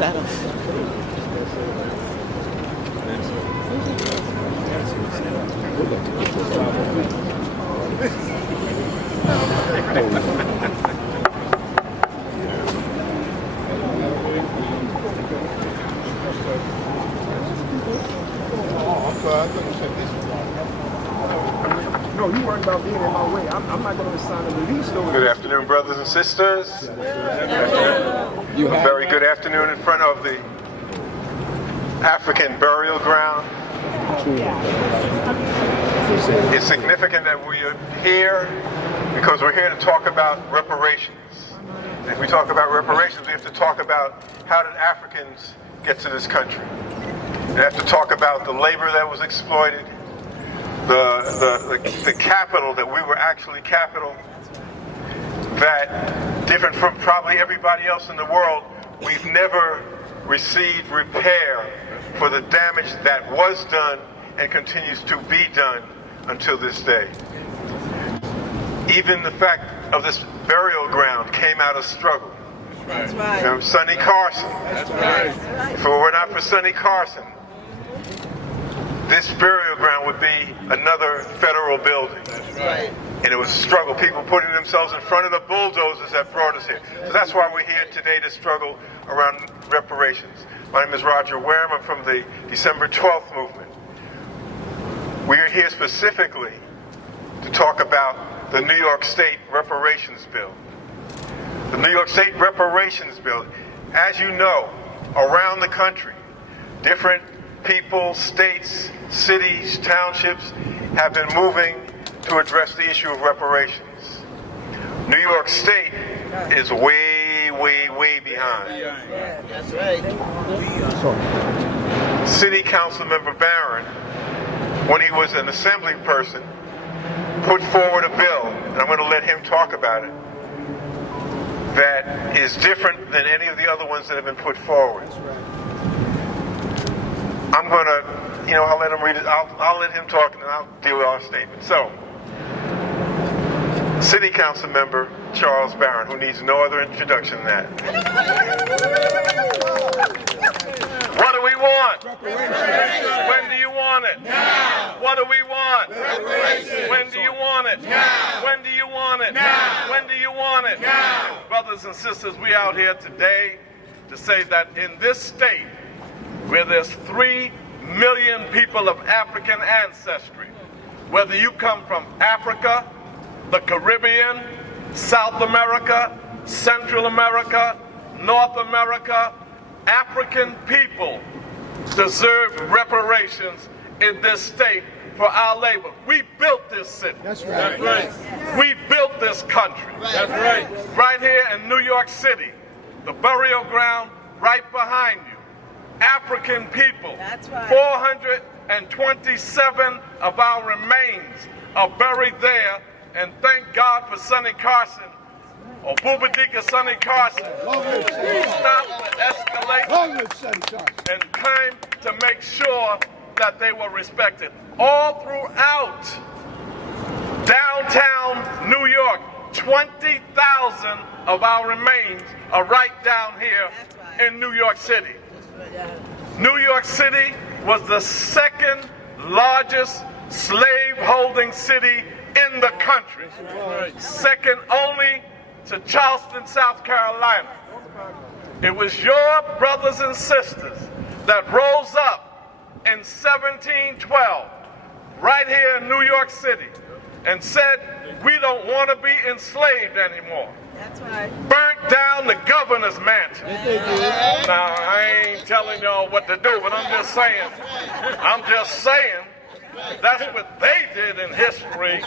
Saddle. No, you worried about being in my way. I'm not going to sign a release. Good afternoon, brothers and sisters. A very good afternoon in front of the African burial ground. It's significant that we are here because we're here to talk about reparations. And if we talk about reparations, we have to talk about how did Africans get to this country. We have to talk about the labor that was exploited, the capital that we were actually capital, that different from probably everybody else in the world, we've never received repair for the damage that was done and continues to be done until this day. Even the fact of this burial ground came out of struggle. That's right. You know, Sonny Carson. That's right. If it were not for Sonny Carson, this burial ground would be another federal building. That's right. And it was a struggle, people putting themselves in front of the bulldozers that brought us here. So that's why we're here today to struggle around reparations. My name is Roger Wareham. I'm from the December 12th movement. We are here specifically to talk about the New York State Reparations Bill. The New York State Reparations Bill, as you know, around the country, different people, states, cities, townships have been moving to address the issue of reparations. New York State is way, way, way behind. That's right. City Council Member Barron, when he was an assembly person, put forward a bill, and I'm going to let him talk about it, that is different than any of the other ones that have been put forward. I'm going to, I'll let him read it. I'll let him talk, and then I'll deal with our statement. So, City Council Member Charles Barron, who needs no other introduction than that. What do we want? When do you want it? Now. What do we want? When do you want it? Now. When do you want it? Now. When do you want it? Now. Brothers and sisters, we out here today to say that in this state, where there's 3 million people of African ancestry, whether you come from Africa, the Caribbean, South America, Central America, North America, African people deserve reparations in this state for our labor. We built this city. That's right. That's right. We built this country. That's right. Right here in New York City, the burial ground right behind you. African people. That's right. 427 of our remains are buried there, and thank God for Sonny Carson, or Bubadika Sonny Carson, who stopped the escalation and came to make sure that they were respected. All throughout downtown New York, 20,000 of our remains are right down here in New York City. New York City was the second largest slave-holding city in the country, second only to Charleston, South Carolina. It was your brothers and sisters that rose up in 1712, right here in New York City, and said, we don't want to be enslaved anymore. That's right. Burnt down the governor's mansion. Now, I ain't telling y'all what to do, but I'm just saying that's what they did in history.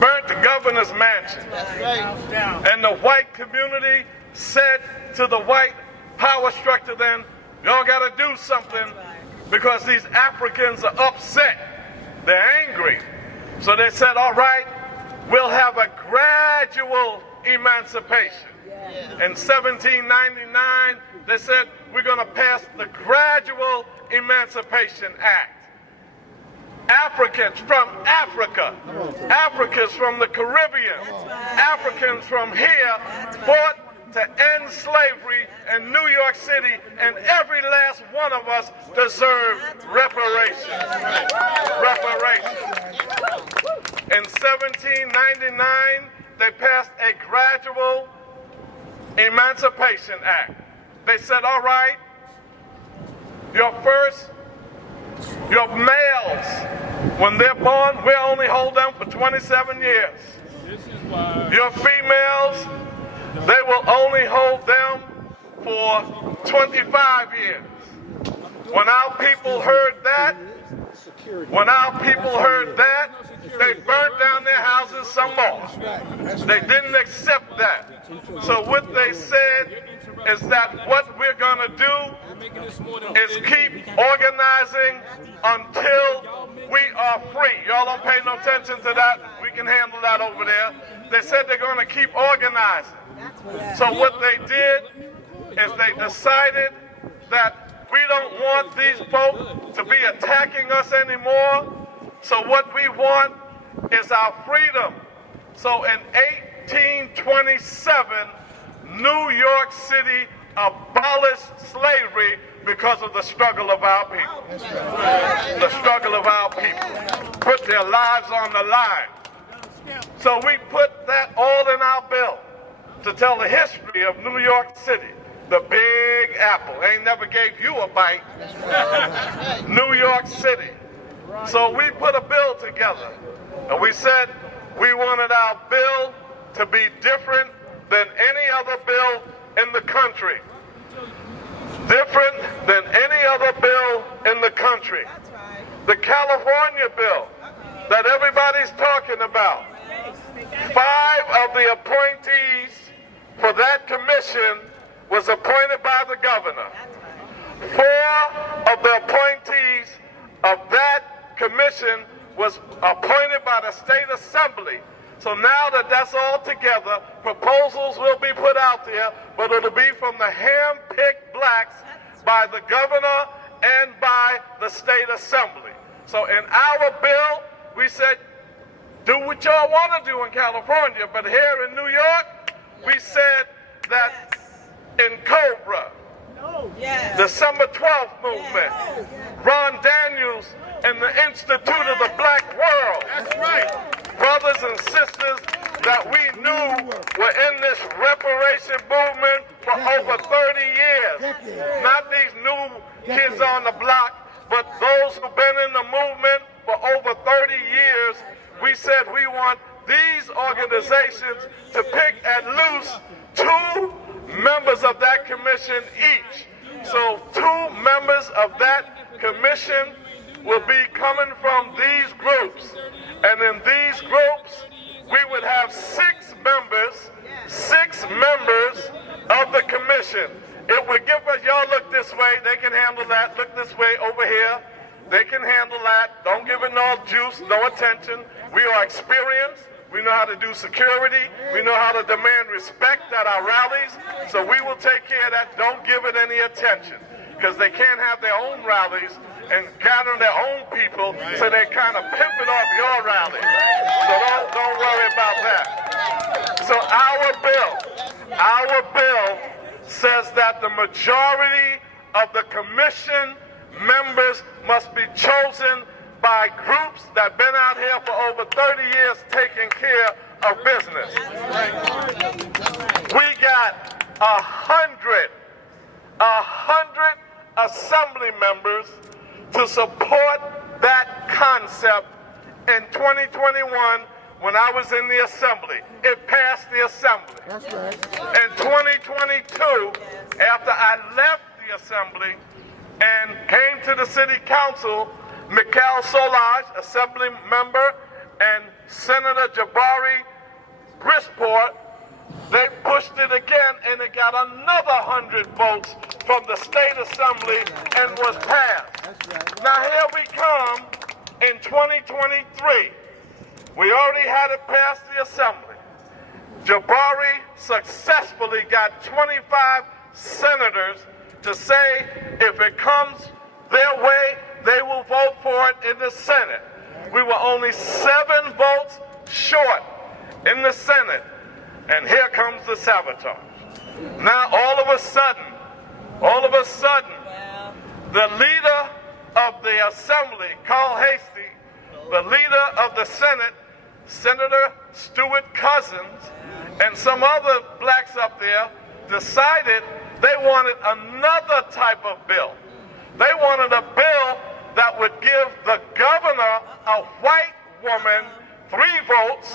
Burnt the governor's mansion. And the white community said to the white power structure then, y'all got to do something because these Africans are upset. They're angry. So they said, all right, we'll have a gradual emancipation. In 1799, they said, we're going to pass the Gradual Emancipation Act. Africans from Africa, Africans from the Caribbean, Africans from here fought to end slavery in New York City, and every last one of us deserve reparations. Reparations. In 1799, they passed a gradual Emancipation Act. They said, all right, your males, when they're born, we'll only hold them for 27 years. Your females, they will only hold them for 25 years. When our people heard that, they burnt down their houses some more. They didn't accept that. So what they said is that what we're going to do is keep organizing until we are free. Y'all don't pay no attention to that. We can handle that over there. They said they're going to keep organizing. So what they did is they decided that we don't want these folks to be attacking us anymore. So what we want is our freedom. So in 1827, New York City abolished slavery because of the struggle of our people. The struggle of our people. Put their lives on the line. So we put that all in our bill to tell the history of New York City. The Big Apple. Ain't never gave you a bite. New York City. So we put a bill together. And we said we wanted our bill to be different than any other bill in the country. Different than any other bill in the country. The California bill that everybody's talking about. 5 of the appointees for that commission was appointed by the governor. 4 of the appointees of that commission was appointed by the state assembly. So now that that's all together, proposals will be put out there, but it'll be from the hand-picked blacks by the governor and by the state assembly. So in our bill, we said, do what y'all want to do in California, but here in New York, we said that in Cobra, December 12th movement, Ron Daniels and the Institute of the Black World. That's right. Brothers and sisters that we knew were in this reparation movement for over 30 years. Not these new kids on the block, but those who've been in the movement for over 30 years. We said we want these organizations to pick at least 2 members of that commission each. So 2 members of that commission will be coming from these groups. And in these groups, we would have 6 members of the commission. It would give us, y'all look this way, they can handle that. Look this way over here. They can handle that. Don't give it no juice, no attention. We are experienced. We know how to do security. We know how to demand respect at our rallies. So we will take care of that. Don't give it any attention. Because they can't have their own rallies and gather their own people, so they kind of pimp it off your rally. So don't worry about that. So our bill says that the majority of the commission members must be chosen by groups that have been out here for over 30 years taking care of business. We got 100 assembly members to support that concept in 2021 when I was in the assembly. It passed the assembly. That's right. In 2022, after I left the assembly and came to the city council, Mikhail Solage, assembly member, and Senator Jabari Brisport, they pushed it again, and it got another 100 votes from the state assembly and was passed. Right. Now here we come in 2023. We already had it past the assembly. Jabari successfully got 25 senators to say if it comes their way, they will vote for it in the Senate. We were only 7 votes short in the Senate. And here comes the sabotage. Now all of a sudden, the leader of the assembly, Carl Hastie, the leader of the Senate, Senator Stuart Cousins, and some other blacks up there decided they wanted another type of bill. They wanted a bill that would give the governor, a white woman, 3 votes,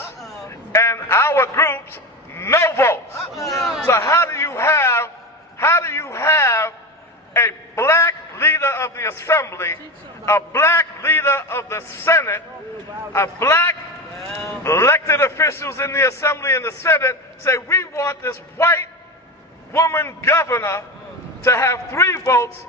and our groups, no votes. So how do you have a black leader of the assembly, a black leader of the Senate, a black elected officials in the assembly and the Senate say we want this white woman governor to have 3 votes,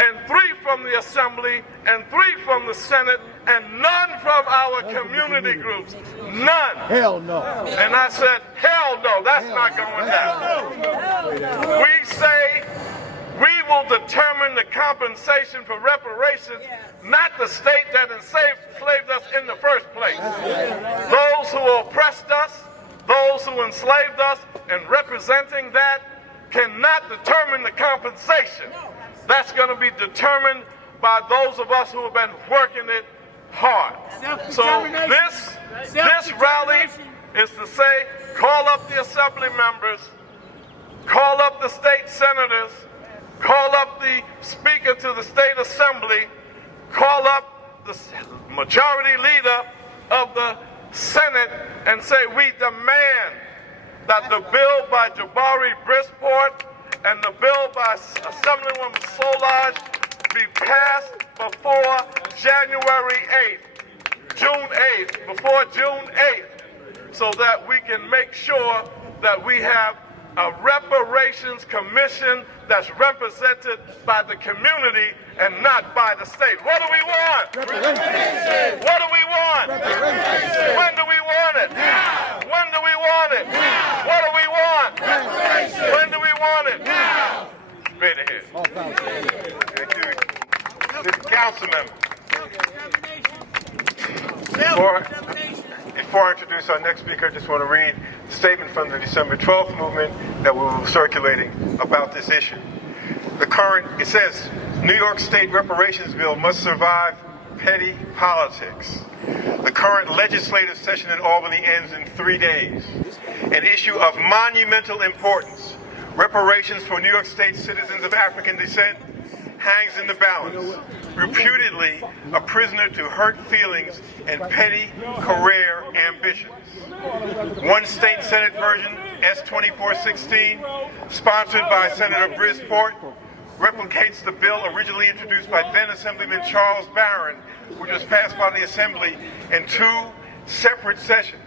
and 3 from the assembly and 3 from the Senate, and none from our community groups. None. Hell no. And I said, hell no, that's not going down. We say we will determine the compensation for reparations, not the state that enslaved us in the first place. Those who oppressed us, those who enslaved us, and representing that cannot determine the compensation. That's going to be determined by those of us who have been working it hard. So this rally is to say, call up the assembly members, call up the state senators, call up the speaker to the state assembly, call up the majority leader of the Senate and say we demand that the bill by Jabari Brisport and the bill by Assemblywoman Solage be passed before January 8th, June 8th, before June 8th, so that we can make sure that we have a reparations commission that's represented by the community and not by the state. What do we want? Reparations. What do we want? Reparations. When do we want it? Now. When do we want it? Now. What do we want? Reparations. When do we want it? Now. Straight ahead. Thank you. This council member. Before I introduce our next speaker, I just want to read a statement from the December 12th movement that we will be circulating about this issue. It says, New York State reparations bill must survive petty politics. The current legislative session in Albany ends in 3 days. An issue of monumental importance, reparations for New York State citizens of African descent, hangs in the balance, reputedly a prisoner to hurt feelings and petty career ambitions. One state Senate version, S-2416, sponsored by Senator Brisport, replicates the bill originally introduced by then Assemblyman Charles Barron, which was passed by the Assembly in 2 separate sessions.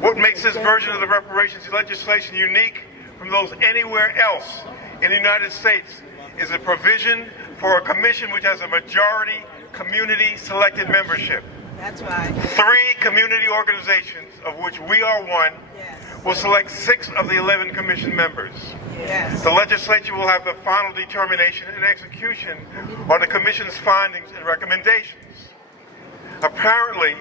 What makes this version of the reparations legislation unique from those anywhere else in the United States is a provision for a commission which has a majority community selected membership. That's right. 3 community organizations, of which we are one, will select 6 of the 11 commission members. Yes. The legislature will have the final determination and execution on the commission's findings and recommendations. Apparently,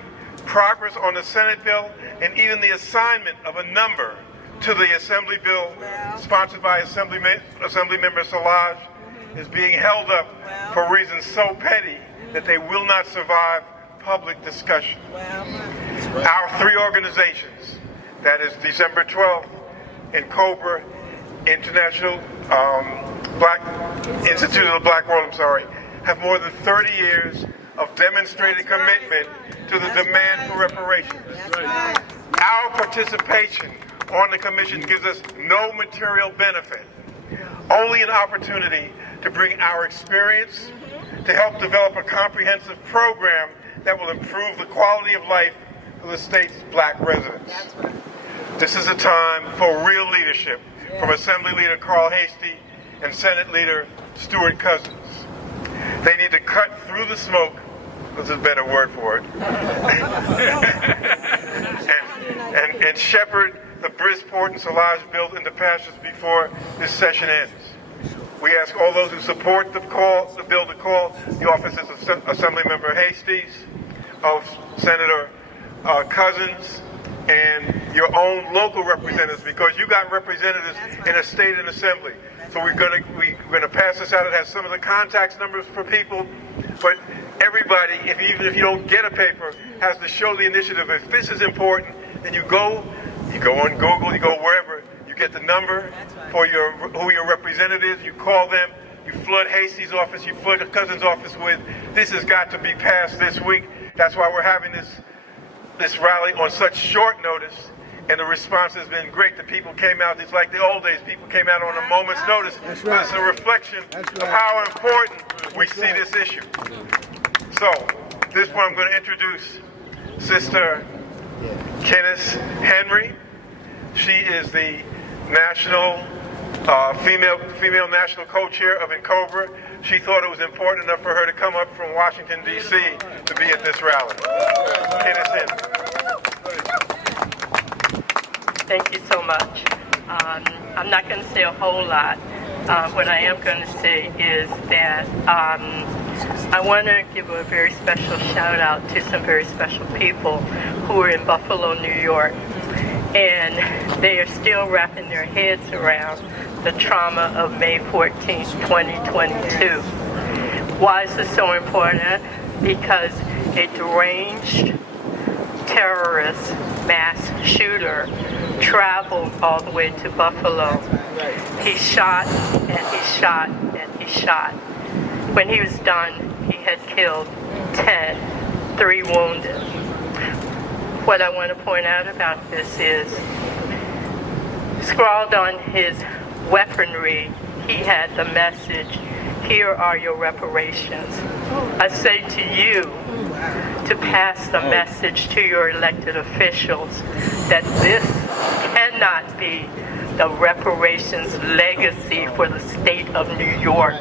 progress on the Senate bill and even the assignment of a number to the Assembly bill sponsored by Assemblymember Solage is being held up for reasons so petty that they will not survive public discussion. Our 3 organizations, that is December 12th and COBRA, International Black Institute of the Black World, have more than 30 years of demonstrated commitment to the demand for reparations. Our participation on the commission gives us no material benefit, only an opportunity to bring our experience to help develop a comprehensive program that will improve the quality of life for the state's black residents. This is a time for real leadership from Assembly Leader Carl Hastie and Senate Leader Stuart Cousins. They need to cut through the smoke, there's a better word for it, and shepherd the Brisport and Solage bill into passage before this session ends. We ask all those who support the bill to call the offices of Assemblymember Hastie's, of Senator Cousins, and your own local representatives, because you got representatives in a state and assembly. So we're gonna pass this out. It has some of the contact numbers for people, but everybody, even if you don't get a paper, has to show the initiative. If this is important, then you go on Google, you go wherever, you get the number for who your representative is, you call them, you flood Hasty's office, you flood the cousin's office with, this has got to be passed this week. That's why we're having this rally on such short notice, and the response has been great. The people came out, it's like the old days, people came out on a moment's notice. That's right. It's a reflection That's of right. how important we see this issue. So, at this point I'm going to introduce Sister Kenneth Henry. She is the national female national co-chair of NCOBRA. She thought it was important enough for her to come up from Washington, D.C. to be at this rally. Kenneth Henry. Thank you so much. I'm not going to say a whole lot. What I am going to say is that I want to give a very special shout out to some very special people who are in Buffalo, New York, and they are still wrapping their heads around the trauma of May 14, 2022. Why is this so important? Because a deranged terrorist mass shooter traveled all the way to Buffalo. He shot and he shot and he shot. When he was done, he had killed 10, 3 wounded. What I want to point out about this is, scrawled on his weaponry, he had the message, "Here are your reparations." I say to you to pass the message to your elected officials that this cannot be the reparations legacy for the state of New York.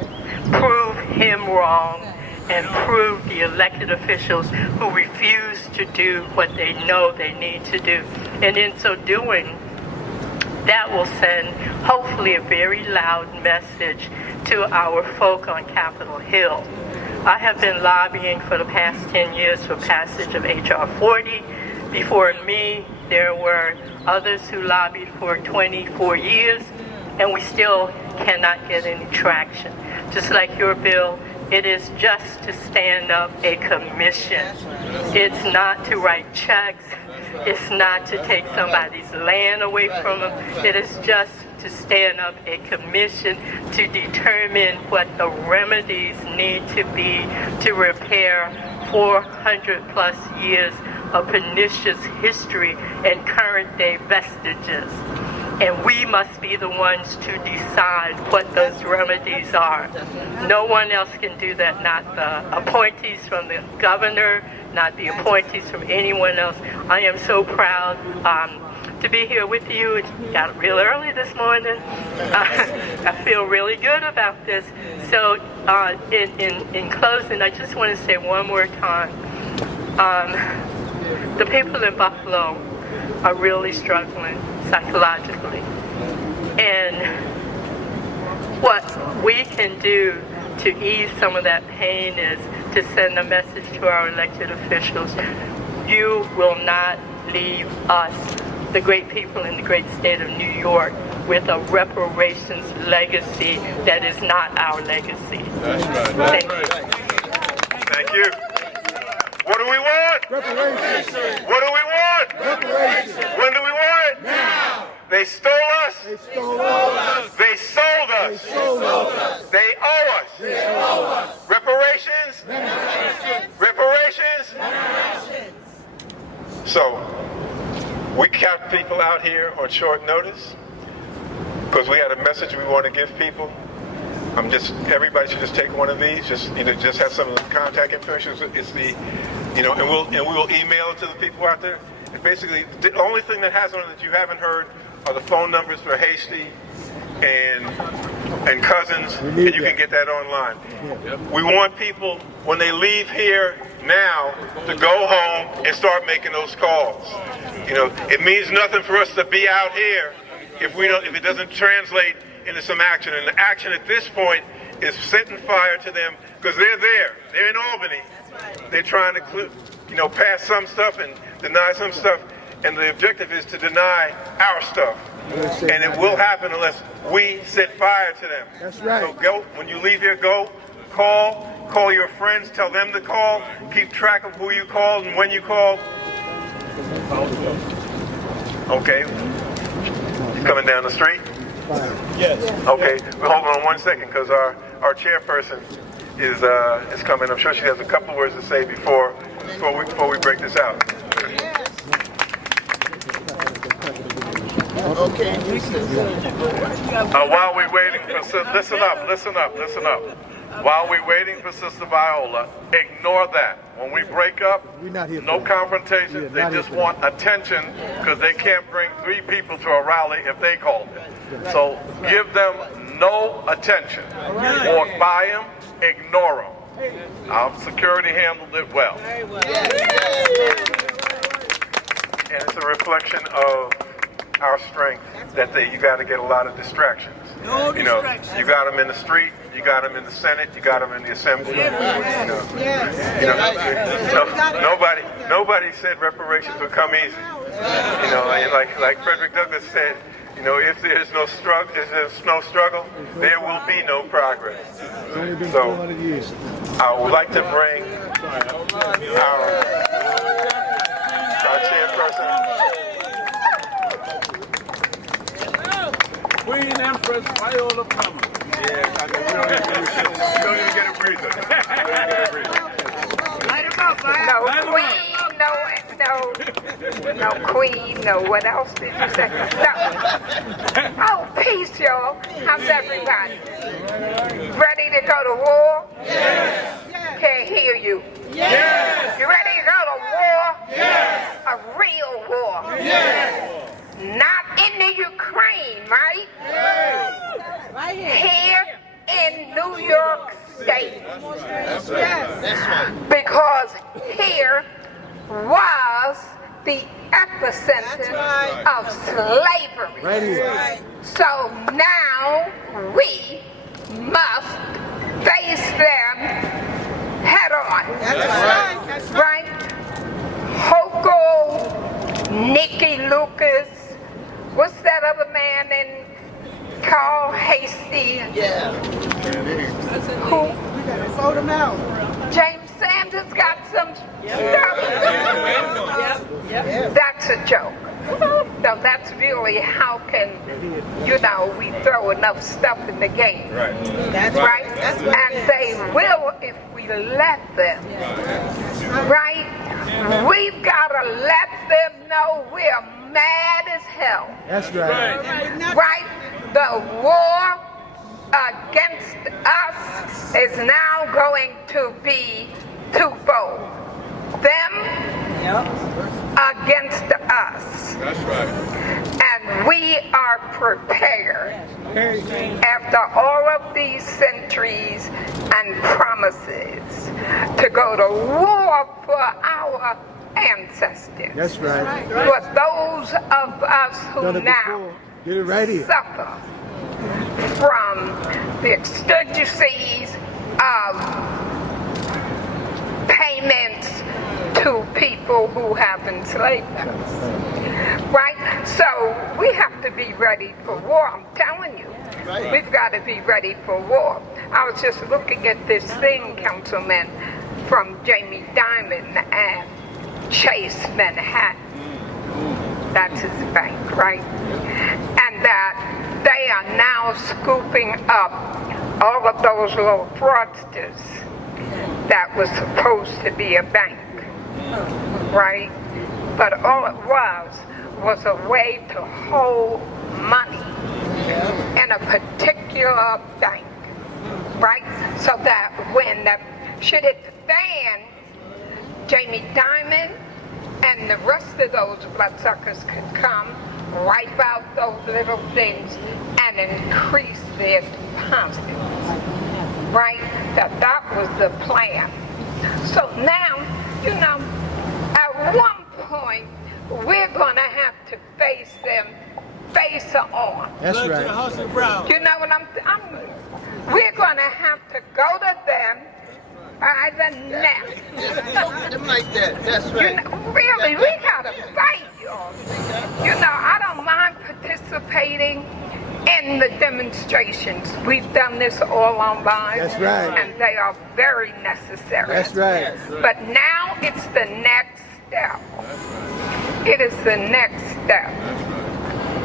Prove him wrong and prove the elected officials who refuse to do what they know they need to do. And in so doing, that will send hopefully a very loud message to our folk on Capitol Hill. I have been lobbying for the past 10 years for passage of H.R. 40. Before me, there were others who lobbied for 24 years, and we still cannot get any traction. Just like your bill, it is just to stand up a commission. It's not to write checks. It's not to take somebody's land away from them. It is just to stand up a commission to determine what the remedies need to be to repair 400 plus years of pernicious history and current day vestiges. And we must be the ones to decide what those remedies are. No one else can do that, not the appointees from the governor, not the appointees from anyone else. I am so proud to be here with you. It got real early this morning. I feel really good about this. So in closing, I just want to say one more time, the people in Buffalo are really struggling psychologically. And what we can do to ease some of that pain is to send a message to our elected officials. You will not leave us, the great people in the great state of New York, with a reparations legacy that is not our legacy. That's right. Thank you. Thank you. What do we want? Reparations. What do we want? Reparations. When do we want it? Now. They stole us. They stole us. They sold us. They sold us. They owe us. They owe us. Reparations? Reparations? So, we kept people out here on short notice because we had a message we want to give people. Everybody should just take one of these. Just have some of the contact information. It's the, and we will email it to the people out there. And basically, the only thing that has on it that you haven't heard are the phone numbers for Hasty and Cousins, and you can get that online. We want people, when they leave here now, to go home and start making those calls. It means nothing for us to be out here if it doesn't translate into some action. And the action at this point is setting fire to them because they're there. They're in Albany. They're trying to, pass some stuff and deny some stuff. And the objective is to deny our stuff. And it will happen unless we set fire to them. That's right. So go, when you leave here, go, call your friends, tell them to call, keep track of who you called and when you called. Okay. You coming down the street? Yes. Okay. Well, hold on 1 second, because our chairperson is coming. I'm sure she has a couple words to say before we break this out. Okay. While we're waiting for listen up. While we're waiting for Sister Viola, ignore that. When we break up, no confrontation. They just want attention because they can't bring 3 people to a rally if they called it. So give them no attention. Walk by them, ignore them. Our security handled it well. And it's a reflection of our strength that you got to get a lot of distractions. You know, you got them in the street, you got them in the Senate, you got them in the Assembly. So nobody said reparations would come easy. You know, and like Frederick Douglass said, you know, if there's no struggle, there will be no progress. So I would like to bring our chairperson. Queen Empress Viola Plummer. Yeah, we don't even get a breather. Light him up, No queen, no, what else did you say? No. Oh, peace, y'all. How's everybody? Ready to go to war? Yes. Can't hear you. Yes. You ready to go to war? Yes. A real war. Yes. Not in the Ukraine, right? Right Here in New York State. That's right. Because here was the epicenter of slavery. Right here. Right. So now we must face them head on. That's right. Right? Hoko, Nikki Lucas, what's that other man in Carl Hasty? Yeah. Who? We gotta vote him out. James Sanders got some stuff. Yep. That's a joke. So that's really how can, we throw enough stuff in the game. That's Right? That's what And it is. they will if we let them. Right? We've got to let them know we're mad as hell. That's right. Right? The war against us is now going to be twofold. Them against us. That's right. And we are prepared after all of these centuries and promises to go to war for our ancestors. That's right. For those of us who Done it now before. Get it right here. suffer from the exigencies of payments to people who have enslaved us. Right? So we have to be ready for war. I'm telling you. We've got to be ready for war. I was just looking at this thing, Councilman, from Jamie Dimon and Chase Manhattan. That's his bank, right? And that they are now scooping up all of those little fraudsters that was supposed to be a bank, right? But all it was a way to hold money in a particular bank, right? So that when the shit hit the fan, Jamie Dimon and the rest of those bloodsuckers could come, wipe out those little things, and increase their deposits. Right? That was the plan. So now, at one point, we're going to have to face them face on. That's right. You know what we're going to have to go to them by the neck. Them like that. That's right. Really, we got to fight you. y'all. You know, I don't mind participating in the demonstrations. We've done this all online. That's right. And they are very necessary. That's right. But now it's the next step. It is the next step.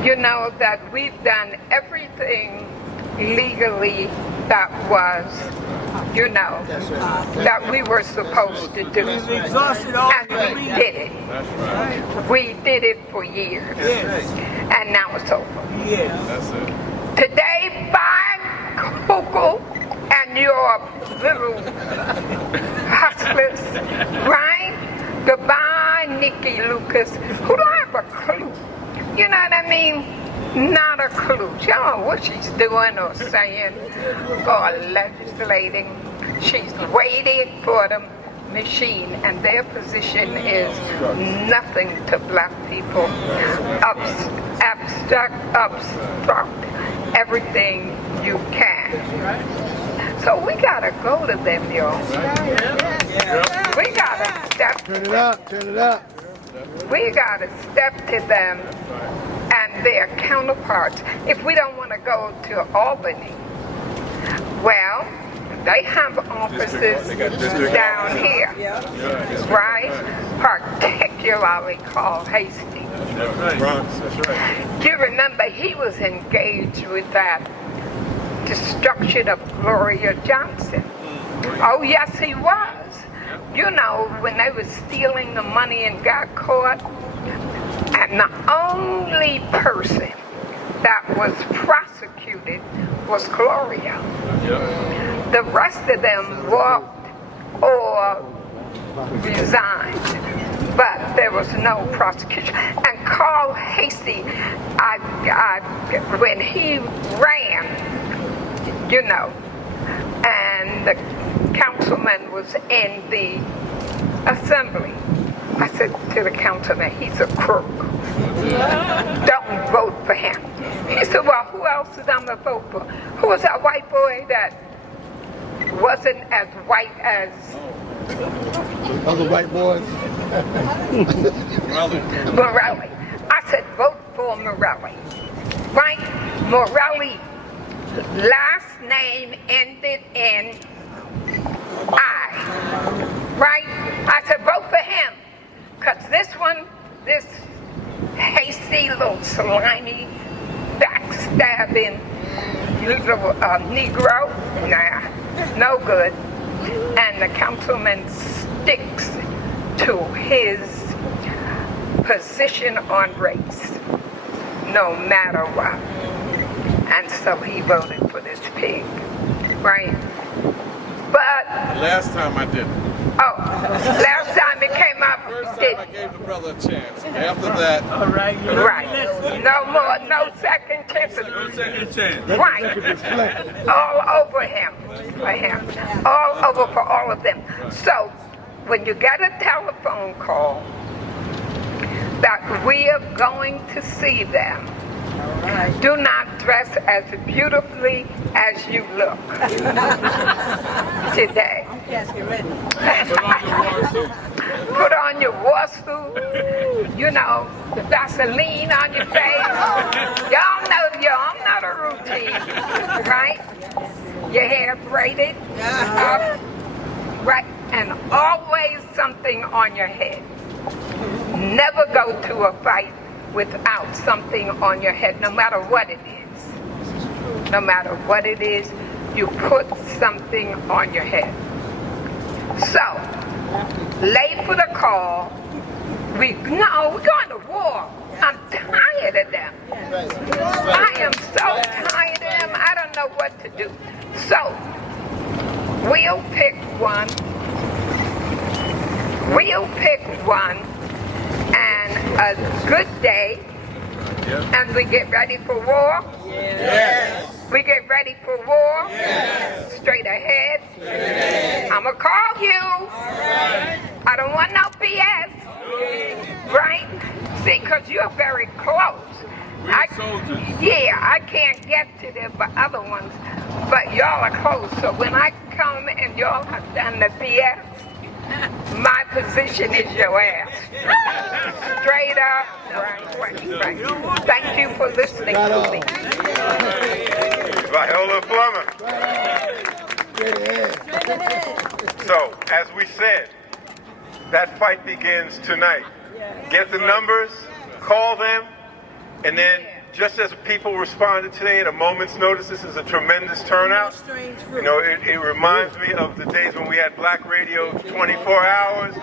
You know, that we've done everything legally that was, you know, that we were supposed to do. We've exhausted all And we did it. We did it for years. And now it's over. Today, bye, Cuncil, and your little hustlers, right? Goodbye, Nikki Lucas, who don't have a clue. You know what I mean? Not a clue. She don't know what she's doing or saying or legislating. She's waiting for the machine, and their position is nothing to black people. Obstruct everything you can. So we gotta go to them, y'all. We gotta step. Turn it up, turn it up. We gotta step to them and their counterparts. If we don't want to go to Albany, well, they have offices down here, right? Particularly called Hastings. Do you remember he was engaged with that destruction of Gloria Johnson? Oh, yes, he was. You know, when they were stealing the money and got caught, and the only person that was prosecuted was Gloria. The rest of them walked or resigned, but there was no prosecution. And Carl Hasty, when he ran, you know, and the councilman was in the assembly, I said to the councilman, he's a crook. Don't vote for him. He said, well, who else is I'm going to vote for? Who was that white boy that wasn't as white as Other white boys. Morelli? I said, vote for Morelli. Right? Morelli, last name ended in I. Right? I said, vote for him. Because this one, this hasty little slimy, backstabbing little Negro, nah, no good. And the councilman sticks to his position on race, no matter what. And so he voted for this pig, right? But Last time I did it. oh, last time it came up, First time I gave the brother a chance. After that, right? No more, no second chances. no second chance. Right. All over him, for him. All over for all of them. So, when you get a telephone call that we are going to see them, do not dress as beautifully as you look today. Put on your war suit, you know, the Vaseline on your face. Y'all know a routine, right? Your hair braided up, right? And always something on your head. Never go to a fight without something on your head, no matter what it is. No matter what it is, you put something on your head. So, late for the call, we're going to war. I'm tired of them. I am so tired of them, I don't know what to do. So, we'll pick one. And a good day, and we get ready for war. Yes. We get ready for war. Yes. Straight ahead. Yes. I'm gonna call you. Right. I don't want no BS. Right? See, because you're very close. Yeah, I can't get to the other ones, but y'all are close. So when I come and y'all have done the BS, my position is your ass. Straight up, right. Thank you for listening to me. Viola Plummer. So, as we said, that fight begins tonight. Get the numbers, call them, and then just as people responded today at a moment's notice, this is a tremendous turnout. You know, it reminds me of the days when we had black radio 24 hours,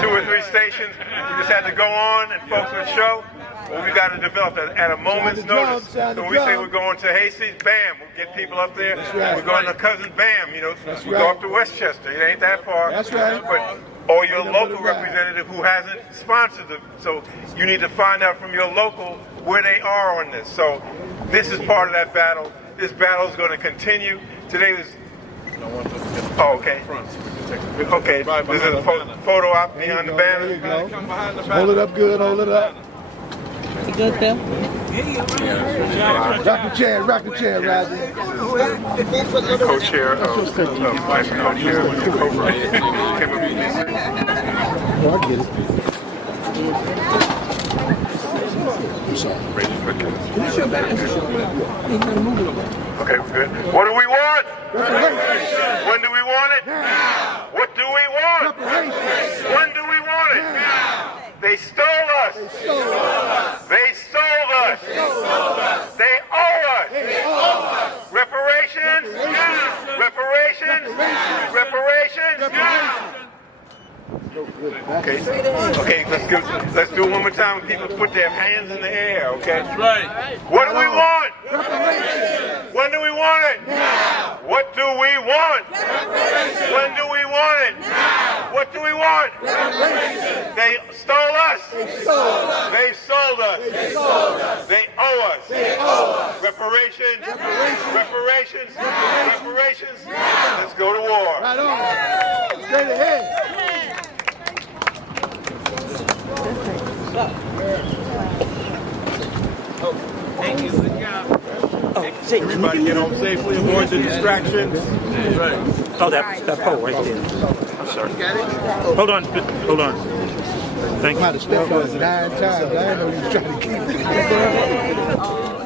2 or 3 stations. We just had to go on and folks would show. Well, we got to develop that at a moment's notice. So when we say we're going to Hastings, bam, we'll get people up there. We're going to Cousin, bam, you know, we go up to Westchester. It ain't that far. That's right. But, or your local representative who hasn't sponsored them. So you need to find out from your local where they are on this. So this is part of that battle. This battle is going to continue. Today was... Oh, okay. Okay, this is a photo op behind the banner. There you go. Hold it up good, hold it up. You good, Bill? Rock the chair, Roger. Co-chair of vice co-chair of the Cobra. Oh, I get it. Okay, we're good. What do we want? Reparations. When do we want it? Now. What do we want? Reparations. When do we want it? Now. They stole us. They sold us. They owe us. Reparations. Now. Reparations. Now. Okay, let's do it one more time. People put their hands in the air, okay? That's right. What do we want? Reparations. When do we want it? Now. What do we want? Reparations. When do we want it? Now. What do we want? Reparations. They stole us. They sold us. They owe us. Reparations. Reparations. Let's go to war. Right on. Straight ahead. Everybody get home safely, avoid the distractions. Right. Oh, that pole right there. I'm sorry. Hold on. Thank you. I might have stepped on it 9 times. I didn't know you was trying to keep it.